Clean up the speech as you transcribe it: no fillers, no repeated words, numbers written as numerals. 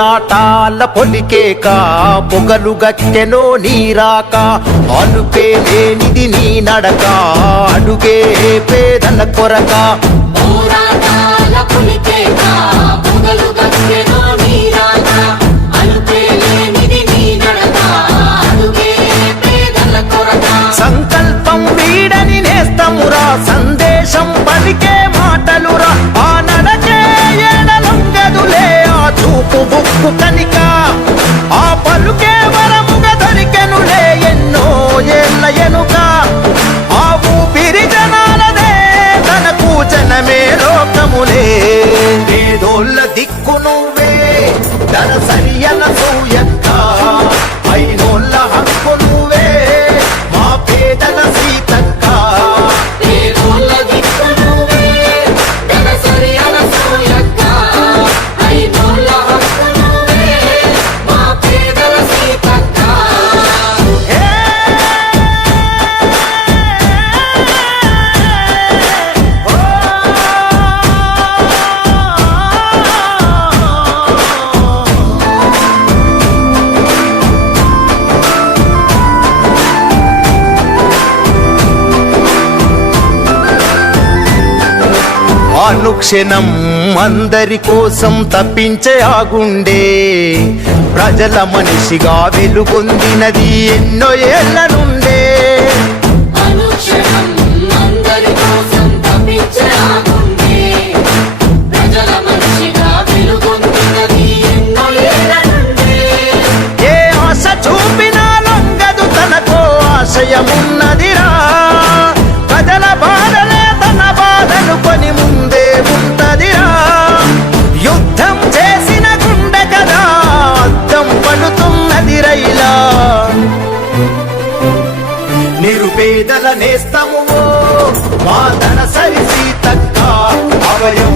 పోరాటాల పొలికేక పొగలు గక్కెనో నీరాక అలుపే లేనిది నీ నడక అడుగే పేదల కొరక పోరాటాల పొలికేక పొగలు గక్కెనో నీరాక అలుపే లేనిది నీ నడక అడుగే పేదల కొరక సంకల్పం వీడని నేస్తమురా సందేశం పలికే మాటలురా ఆ నడకే ఎడలొంగదులే ఆ చూపు బుక్కు కనిక ఆ పలుకే వరముగా దొరికెనులే ఎన్నో ఏళ్ళ ఎనుక ఆ ఊపిరి జనాలదే తనకు జనమే లోకములే పేదోళ్ళ దిక్కు నువ్వే ధన సరియన సూయక్క అయినోళ్ళ హక్కు నువ్వే మా పేదల సీతక్క పేదోళ్ళ దిక్కు నువ్వే ధనసరి అనసూయక్క అయినోళ్ళ హక్కు నువ్వే మా పేదల సీతక్క అనుక్షణం అందరి కోసం తప్పించే ఆగుండే ప్రజల మనిషిగా వెలుగొందినది ఎన్నో ఏళ్ల నుండే అనుక్షణం అందరి కోసం తప్పించే ఆగుండే ప్రజల మనిషిగా వెలుగొందినది ఎన్నో ఏళ్ల నుండే ఏ ఆశ చూపినా లొంగదు తనకో ఆశయమున్నదిరా ప్రజల బాధలే తన బాధనుకొని ముందే ఉంటదిరా యుద్ధం చేసిన గుండె కదా అద్దం పడుతున్నది రైలా నిరుపేదల నేస్తము మా ధన సరి సీతక్క అవయం